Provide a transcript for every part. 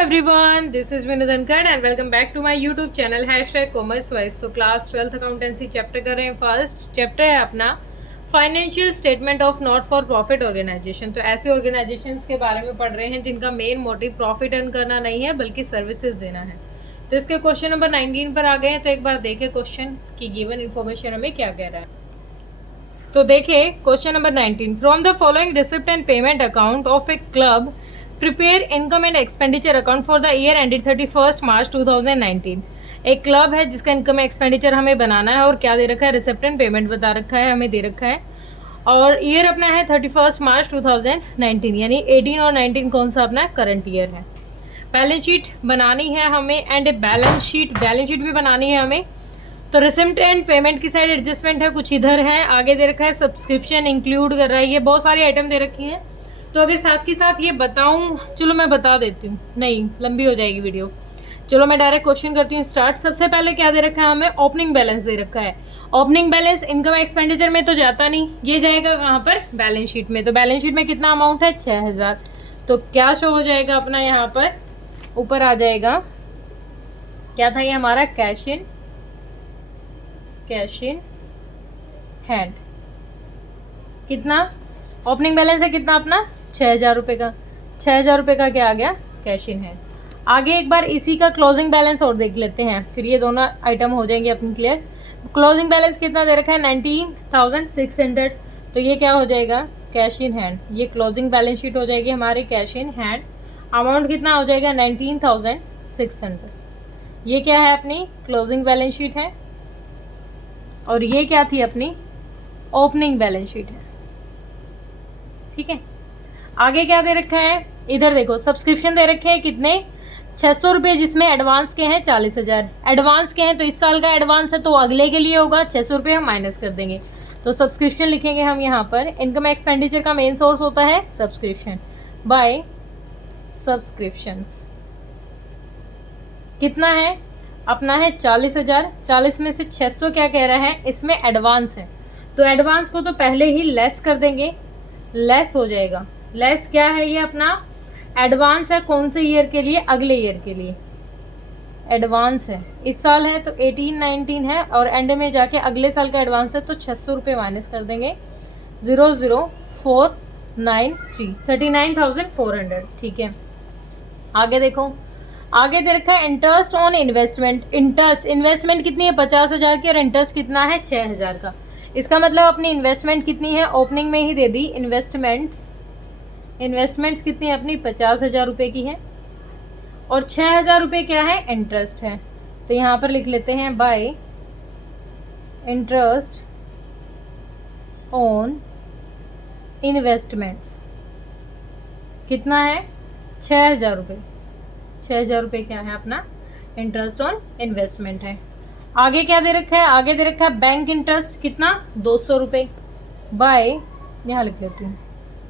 everyone, this is Vinod Ankar and welcome back to my YouTube channel #commercewise। तो class 12th accountancy chapter कर रहे हैं। First chapter है अपना financial statement of not for profit organisation. तो ऐसे organisations के बारे में पढ़ रहे हैं जिनका मेन मोटिव प्रॉफिट अर्न करना नहीं है बल्कि सर्विसेज देना है। तो इसके क्वेश्चन नंबर 19 पर आ गए हैं। तो एक बार देखें क्वेश्चन की गिवन इन्फॉर्मेशन हमें क्या कह रहा है। तो देखिए question number 19, from the following receipt and payment account of A club prepare income and expenditure account for the year ended 31 मार्च 2019। एक क्लब है जिसका इनकम एक्सपेंडिचर हमें बनाना है और क्या दे रखा है, रिसिप्ट एंड पेमेंट बता रखा है, हमें दे रखा है। और ईयर अपना है 31 मार्च 2019, यानी 18 और 19 कौन सा अपना करंट ईयर है। बैलेंस शीट बनानी है हमें एंड ए बैलेंस शीट भी बनानी है हमें। तो रिसिप्ट एंड पेमेंट की साइड एडजस्टमेंट है, कुछ इधर है, आगे दे रखा है सब्सक्रिप्शन इंक्लूड कर रहा है, ये बहुत सारी आइटम दे रखी हैं। तो अगर साथ के साथ ये बताऊं, चलो मैं बता देती हूँ, नहीं लंबी हो जाएगी वीडियो। चलो मैं डायरेक्ट क्वेश्चन करती हूँ स्टार्ट। सबसे पहले क्या दे रखा है हमें, ओपनिंग बैलेंस दे रखा है। ओपनिंग बैलेंस इनकम एक्सपेंडिचर में तो जाता नहीं, ये जाएगा कहाँ पर, बैलेंस शीट में। तो बैलेंस शीट में कितना अमाउंट है, 6000। तो क्या शो हो जाएगा अपना यहाँ पर, ऊपर आ जाएगा, क्या था ये हमारा, कैश इन हैंड। कितना ओपनिंग बैलेंस है, कितना अपना 6000 रुपये का। 6000 रुपये का क्या आ गया, कैश इन हैंड। आगे एक बार इसी का क्लोजिंग बैलेंस और देख लेते हैं, फिर ये दोनों आइटम हो जाएंगे अपनी क्लियर। क्लोजिंग बैलेंस कितना दे रखा है, 19,600। तो ये क्या हो जाएगा, कैश इन हैंड। ये क्लोजिंग बैलेंस शीट हो जाएगी हमारी कैश इन हैंड। अमाउंट कितना हो जाएगा, 19,600। ये क्या है, अपनी क्लोजिंग बैलेंस शीट है। और ये क्या थी, अपनी ओपनिंग बैलेंस शीट है। ठीक है, आगे क्या दे रखा है, इधर देखो सब्सक्रिप्शन दे रखे हैं कितने, 600 रुपये, जिसमें एडवांस के हैं 40,000। एडवांस के हैं तो इस साल का एडवांस है तो अगले के लिए होगा, 600 रुपये हम माइनस कर देंगे। तो सब्सक्रिप्शन लिखेंगे हम यहाँ पर। इनकम एक्सपेंडिचर का मेन सोर्स होता है सब्सक्रिप्शन, बाय सब्सक्रिप्शंस। कितना है अपना है 40,000। 40 में से 600 क्या कह रहा है, इसमें एडवांस है, तो एडवांस को तो पहले ही लेस कर देंगे, लेस हो जाएगा। लेस क्या है, ये अपना एडवांस है, कौन से ईयर के लिए, अगले ईयर के लिए एडवांस है। इस साल है तो 18-19 है और एंड में जाके अगले साल का एडवांस है, तो 600 रुपये माइनस कर देंगे, 00493, 39,400। ठीक है, आगे देखो, आगे दे रखा है इंटरेस्ट ऑन इन्वेस्टमेंट। इन्वेस्टमेंट कितनी है, 50,000 की, और इंटरेस्ट कितना है, 6000 का। इसका मतलब अपनी इन्वेस्टमेंट कितनी है, ओपनिंग में ही दे दी। इन्वेस्टमेंट्स कितनी है अपनी, 50,000 रुपये की है, और 6000 रुपये क्या है, इंटरेस्ट है। तो यहाँ पर लिख लेते हैं बाय इंटरेस्ट ऑन इन्वेस्टमेंट्स। कितना है, 6000 रुपये। 6000 रुपये क्या है अपना, इंटरेस्ट ऑन इन्वेस्टमेंट है। आगे क्या दे रखा है, आगे दे रखा है बैंक इंटरेस्ट, कितना, 200 रुपये, बाय, यहाँ लिख लेती हूँ,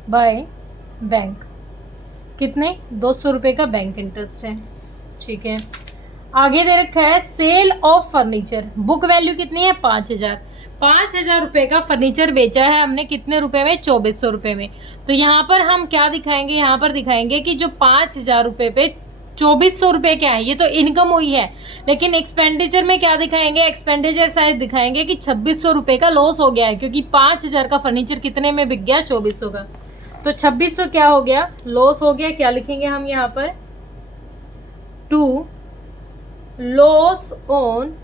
बाय बैंक। कितने, 200 रुपये का बैंक इंटरेस्ट है। ठीक है, आगे दे रखा है sale of furniture. Book value कितनी है, 5000। 5000 रुपये का फर्नीचर बेचा है हमने, कितने रुपए में, 2400 रुपये में। तो यहाँ पर हम क्या दिखाएंगे, यहाँ पर दिखाएंगे कि जो 5000 रुपये पे 2400 रुपये क्या है, ये तो इनकम हुई है। लेकिन एक्सपेंडिचर में क्या दिखाएंगे, एक्सपेंडिचर साइड दिखाएंगे कि 2600 रुपये का लॉस हो गया है, क्योंकि 5000 का फर्नीचर कितने में बिक गया, 2400 का। तो 2600 क्या हो गया, लॉस हो गया। क्या लिखेंगे हम यहाँ पर, to loss on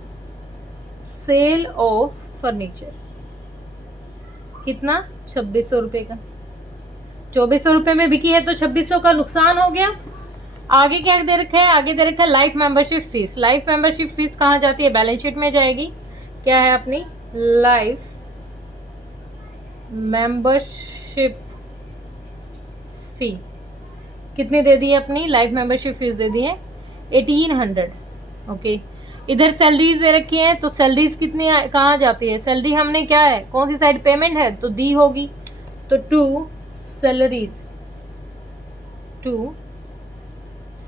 sale of furniture. कितना, 2600 रुपये का। 2400 रुपये में बिकी है तो 2600 का नुकसान हो गया। आगे क्या दे रखा है, आगे दे रखा है life membership fees. Life membership fees कहाँ जाती है, बैलेंस शीट में जाएगी। क्या है अपनी लाइफ मेंबरशिप फी, कितनी दे दी है अपनी लाइफ मेंबरशिप फीस, दे दी है 1800। ओके, इधर सैलरीज दे रखी है, तो सैलरीज कितनी कहाँ जाती है, सैलरी हमने क्या है, कौन सी साइड पेमेंट है, तो दी होगी। तो टू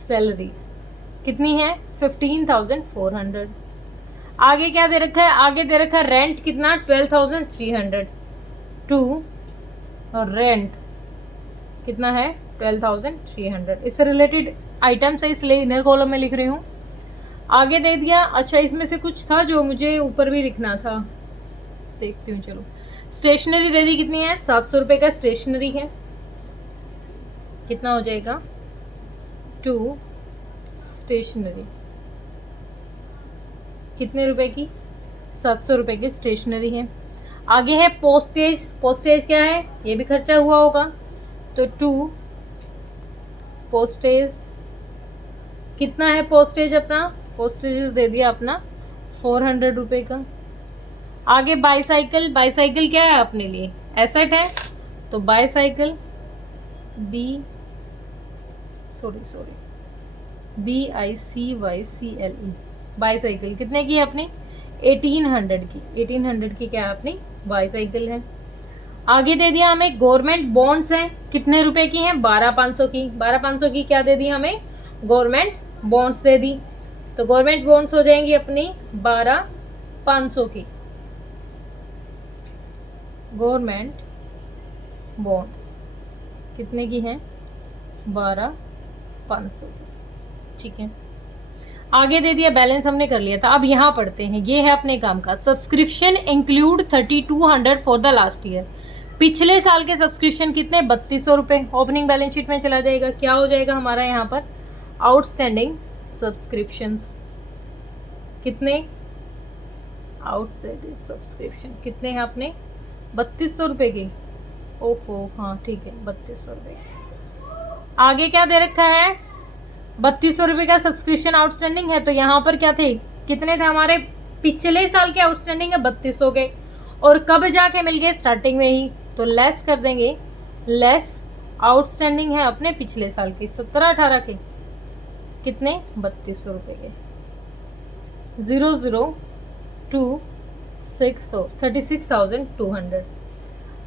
सैलरीज कितनी है, 15,400। आगे क्या दे रखा है, आगे दे रखा है रेंट, कितना, 12,300। टू रेंट कितना है, 12,300। इससे रिलेटेड आइटम्स है इसलिए इनर कॉलम में लिख रही हूँ। आगे दे दिया। अच्छा, इसमें से कुछ था जो मुझे ऊपर भी लिखना था, देखती हूँ। चलो, स्टेशनरी दे दी, कितनी है? 700 रुपये का स्टेशनरी है। कितना हो जाएगा? 2 स्टेशनरी कितने रुपए की? 700 रुपये की स्टेशनरी है। आगे है पोस्टेज। पोस्टेज क्या है? ये भी खर्चा हुआ होगा, तो 2 पोस्टेज। कितना है पोस्टेज अपना? पोस्टेज दे दिया अपना 400 रुपये का। आगे बाईसाइकिल। बाईसाइकिल क्या है अपने लिए? एसेट है, तो बाईसाइकिल BICYCLE बाईसाइकिल कितने की है अपनी? 1800 की। 1800 की क्या है अपनी? बाईसाइकिल है। आगे दे दिया हमें गवर्नमेंट बॉन्ड्स हैं। कितने रुपए की हैं? 12,500 की। 12,500 की क्या दे दी हमें? गवर्नमेंट बॉन्ड्स दे दी। तो गवर्नमेंट बॉन्ड्स हो जाएंगी अपनी 12,500 की। गवर्नमेंट बॉन्ड्स कितने की हैं? 12,500 की। ठीक है, आगे दे दिया बैलेंस हमने कर लिया था। अब यहाँ पढ़ते हैं, ये है अपने काम का। Subscription include 3,200 for the last year. पिछले साल के सब्सक्रिप्शन कितने? 3,200 रुपये। ओपनिंग बैलेंस शीट में चला जाएगा। क्या हो जाएगा हमारा यहाँ पर? आउटस्टैंडिंग सब्सक्रिप्शंस कितने? आउटस्टैंडिंग सब्सक्रिप्शन कितने हैं अपने? 3,200 रुपये की। ओहो, हाँ ठीक है, 3,200 रुपये। आगे क्या दे रखा है? 3,200 रुपये का सब्सक्रिप्शन आउटस्टैंडिंग है, तो यहाँ पर क्या थे? कितने थे हमारे? पिछले साल के आउटस्टैंडिंग है 3,200 के, और कब जाके मिल गए? स्टार्टिंग में ही। तो लेस कर देंगे। लेस आउटस्टैंडिंग है अपने पिछले साल के 17-18 के। कितने? 3,200 रुपये के। 36,200।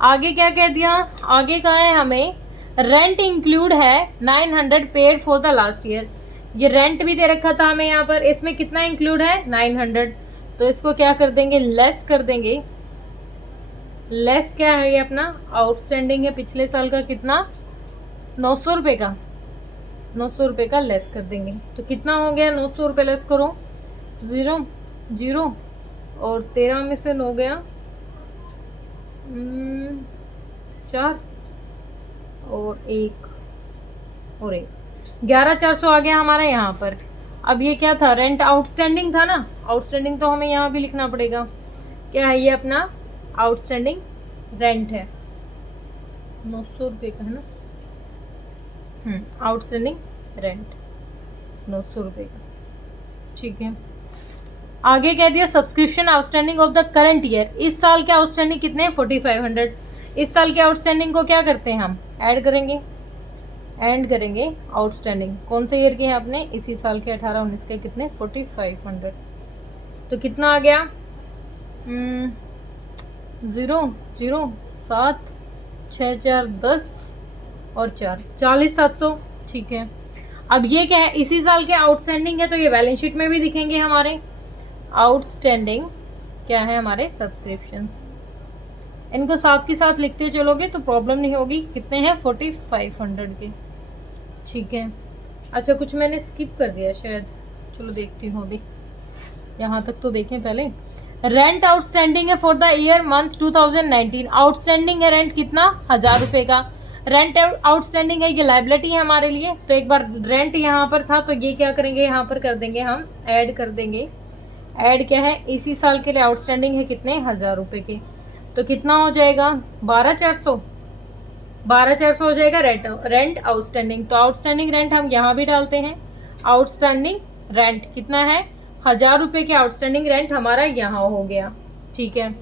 आगे क्या कह दिया? आगे का है हमें रेंट इंक्लूड है 900 paid for the last year. ये रेंट भी दे रखा था हमें यहाँ पर। इसमें कितना इंक्लूड है? 900। तो इसको क्या कर देंगे? लेस कर देंगे। लेस क्या है? ये अपना आउटस्टैंडिंग है पिछले साल का। कितना? 900 रुपये का। 900 रुपये का लेस कर देंगे। तो कितना हो गया? 900 रुपये लेस करो। 0 0 और 13 में से 9 गया 4 और 1 और 1, 11,400 आ गया हमारा यहाँ पर। अब ये क्या था? रेंट आउटस्टैंडिंग था ना। आउटस्टैंडिंग तो हमें यहाँ भी लिखना पड़ेगा। क्या है ये? अपना आउटस्टैंडिंग रेंट है। 900 रुपये का है ना। आउटस्टैंडिंग रेंट 900 रुपये का। ठीक है, आगे कह दिया subscription outstanding of the current year. इस साल के आउटस्टैंडिंग कितने हैं? 4,500। इस साल के आउटस्टैंडिंग को क्या करते हैं हम? ऐड करेंगे। एंड करेंगे आउटस्टैंडिंग। कौन से ईयर के हैं अपने? इसी साल के 18-19 के। कितने? 4,500। तो कितना आ गया? 0 0 7 6 4 10 और 4 40,700। ठीक है, अब ये क्या है? इसी साल के आउटस्टैंडिंग है, तो ये बैलेंस शीट में भी दिखेंगे हमारे। आउटस्टैंडिंग क्या है? हमारे सब्सक्रिप्शंस। इनको साथ के साथ लिखते चलोगे तो प्रॉब्लम नहीं होगी। कितने हैं? 4,500 के। ठीक है, अच्छा कुछ मैंने स्किप कर दिया शायद। चलो देखती हूँ अभी, यहाँ तक तो देखें पहले। रेंट आउटस्टैंडिंग है for the year month 2019। Outstanding है रेंट कितना? 1,000 रुपये का। रेंट आउटस्टैंडिंग है, ये लाइबिलिटी है हमारे लिए। तो एक बार रेंट यहाँ पर था, तो ये क्या करेंगे? यहाँ पर कर देंगे हम, ऐड कर देंगे। ऐड क्या है? इसी साल के लिए आउटस्टैंडिंग है कितने? 1,000 रुपये के। तो कितना हो जाएगा? 12,400। 12,400 हो जाएगा रेंट आउटस्टैंडिंग। तो आउटस्टैंडिंग रेंट हम यहाँ भी डालते हैं। आउटस्टैंडिंग रेंट कितना है? 1,000 रुपये के आउटस्टैंडिंग रेंट हमारा यहाँ हो गया। ठीक है,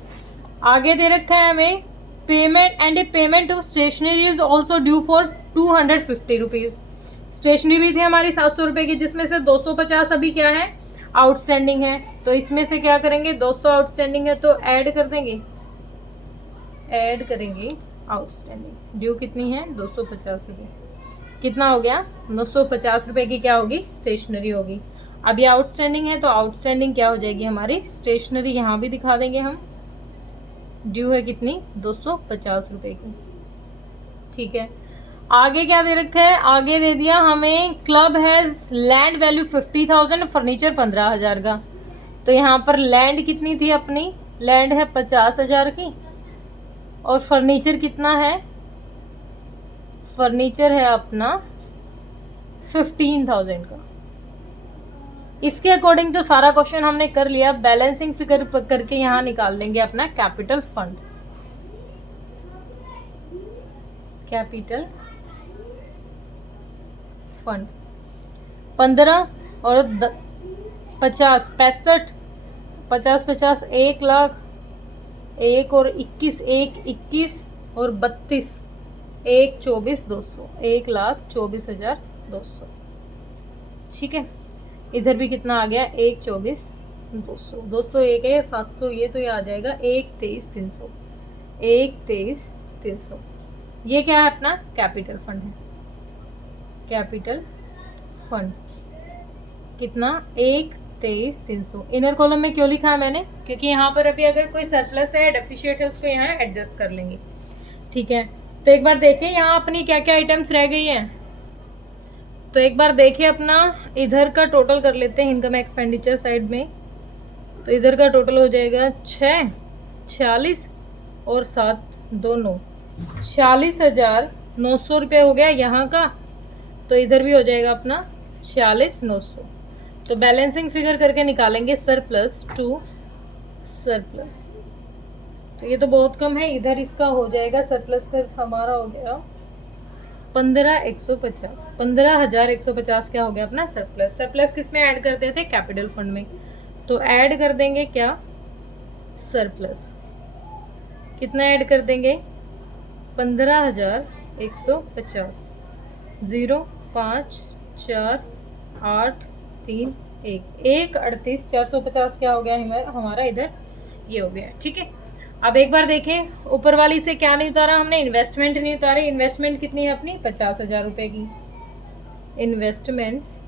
आगे दे रखा है हमें payment and a payment of stationery is also due for 250 rupees. Stationery भी थी हमारी 700 रुपये की, जिसमें से 250 अभी क्या है? आउटस्टैंडिंग है। तो इसमें से क्या करेंगे? 200 आउटस्टैंडिंग है तो ऐड कर देंगे। ऐड करेंगे आउटस्टैंडिंग। ड्यू कितनी है? 250 रुपये। कितना हो गया? 950 रुपये की क्या होगी? स्टेशनरी होगी। अब ये आउटस्टैंडिंग है, तो आउटस्टैंडिंग क्या हो जाएगी हमारी? स्टेशनरी। यहाँ भी दिखा देंगे हम। ड्यू है कितनी? 250 रुपये की। ठीक है, आगे क्या दे रखा है, आगे दे दिया हमें club has land value 50,000, furniture 15,000 का। तो यहाँ पर लैंड कितनी थी अपनी, लैंड है 50,000 की, और फर्नीचर कितना है, फर्नीचर है अपना 15,000 का। इसके अकॉर्डिंग तो सारा क्वेश्चन हमने कर लिया। बैलेंसिंग फिगर करके यहाँ निकाल लेंगे अपना कैपिटल फंड। कैपिटल फंड 15 और 50, 65, 50 1 लाख, 1 और 21, 1 21 और 32, 1 24,200, 1,24,200। ठीक है, इधर भी कितना आ गया, 1 24,200, 200 एक है, 700 ये, तो ये आ जाएगा 1 23,300, 1 23,300। ये क्या है अपना कैपिटल फंड है। कैपिटल फंड कितना, 1 23,300। इनर कॉलम में क्यों लिखा है मैंने, क्योंकि यहाँ पर अभी अगर कोई सरप्लस है, डेफिशिएट है, उसको यहाँ एडजस्ट कर लेंगे। ठीक है, तो एक बार देखें यहाँ अपनी क्या क्या आइटम्स रह गई हैं। तो एक बार देखिए अपना इधर का टोटल कर लेते हैं इनकम एक्सपेंडिचर साइड में। तो इधर का टोटल हो जाएगा 6, 46 और 7 2 9, 46,900 रुपये हो गया यहाँ का। तो इधर भी हो जाएगा अपना 46,900। तो बैलेंसिंग फिगर करके निकालेंगे सरप्लस टू सरप्लस। तो ये तो बहुत कम है, इधर इसका हो जाएगा सरप्लस कर हमारा हो गया 15,150, 15,150 क्या हो गया अपना सरप्लस। सरप्लस किस में ऐड करते थे, कैपिटल फंड में। तो ऐड कर देंगे क्या, सरप्लस कितना ऐड कर देंगे, 15,150, 0 5 4 8 3 1, 1 38 450 क्या हो गया हमारा इधर, ये हो गया। ठीक है, अब एक बार देखें ऊपर वाली से क्या नहीं उतारा हमने, इन्वेस्टमेंट नहीं उतारे। इन्वेस्टमेंट कितनी है अपनी, 50,000 रुपये की इन्वेस्टमेंट्स,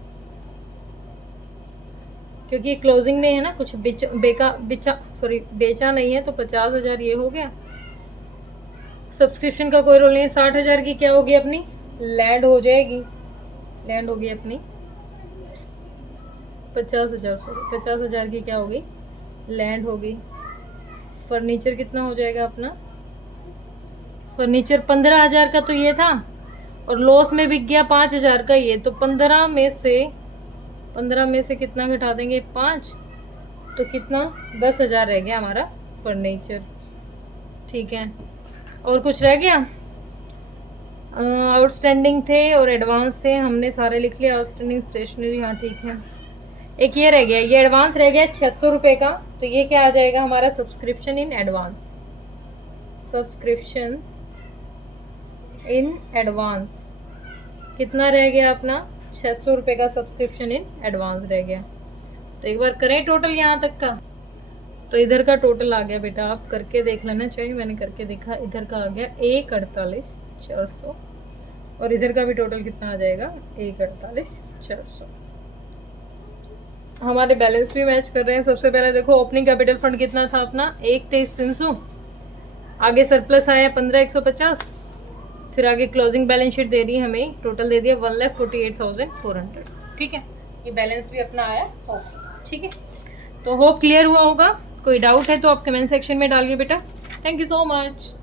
क्योंकि क्लोजिंग में है ना, कुछ बेचा नहीं है, तो 50,000 ये हो गया। सब्सक्रिप्शन का कोई रोल नहीं है। 60,000 की क्या होगी अपनी, लैंड हो जाएगी, लैंड होगी अपनी 50,000 की क्या होगी, लैंड होगी। फर्नीचर कितना हो जाएगा अपना, फर्नीचर 15,000 का तो ये था, और लॉस में बिक गया 5,000 का ये। तो 15 में से कितना घटा देंगे, 5, तो कितना 10,000 रह गया हमारा फर्नीचर। ठीक है, और कुछ रह गया, आउटस्टैंडिंग थे और एडवांस थे, हमने सारे लिख लिया। आउटस्टैंडिंग स्टेशनरी, हाँ ठीक है। एक ये रह गया, ये एडवांस रह गया 600 रुपये का। तो ये क्या आ जाएगा हमारा, subscription in advance. Subscription in advance कितना रह गया अपना, 600 रुपये का सब्सक्रिप्शन इन एडवांस रह गया। तो एक बार करें टोटल यहाँ तक का। तो इधर का टोटल आ गया बेटा, आप करके देख लेना चाहिए, मैंने करके देखा। इधर का आ गया 1,48,400, और इधर का भी टोटल कितना आ जाएगा, 1,48,400। हमारे बैलेंस भी मैच कर रहे हैं। सबसे पहले देखो ओपनिंग कैपिटल फंड कितना था अपना, 1,23,300। आगे सरप्लस आया 15,150। फिर आगे क्लोजिंग बैलेंस शीट दे रही है हमें, टोटल दे दिया 1,48,400। ठीक है, ये बैलेंस भी अपना आया होप। ठीक है, तो होप क्लियर हुआ होगा। कोई डाउट है तो आप कमेंट सेक्शन में डालिए बेटा। Thank you so much.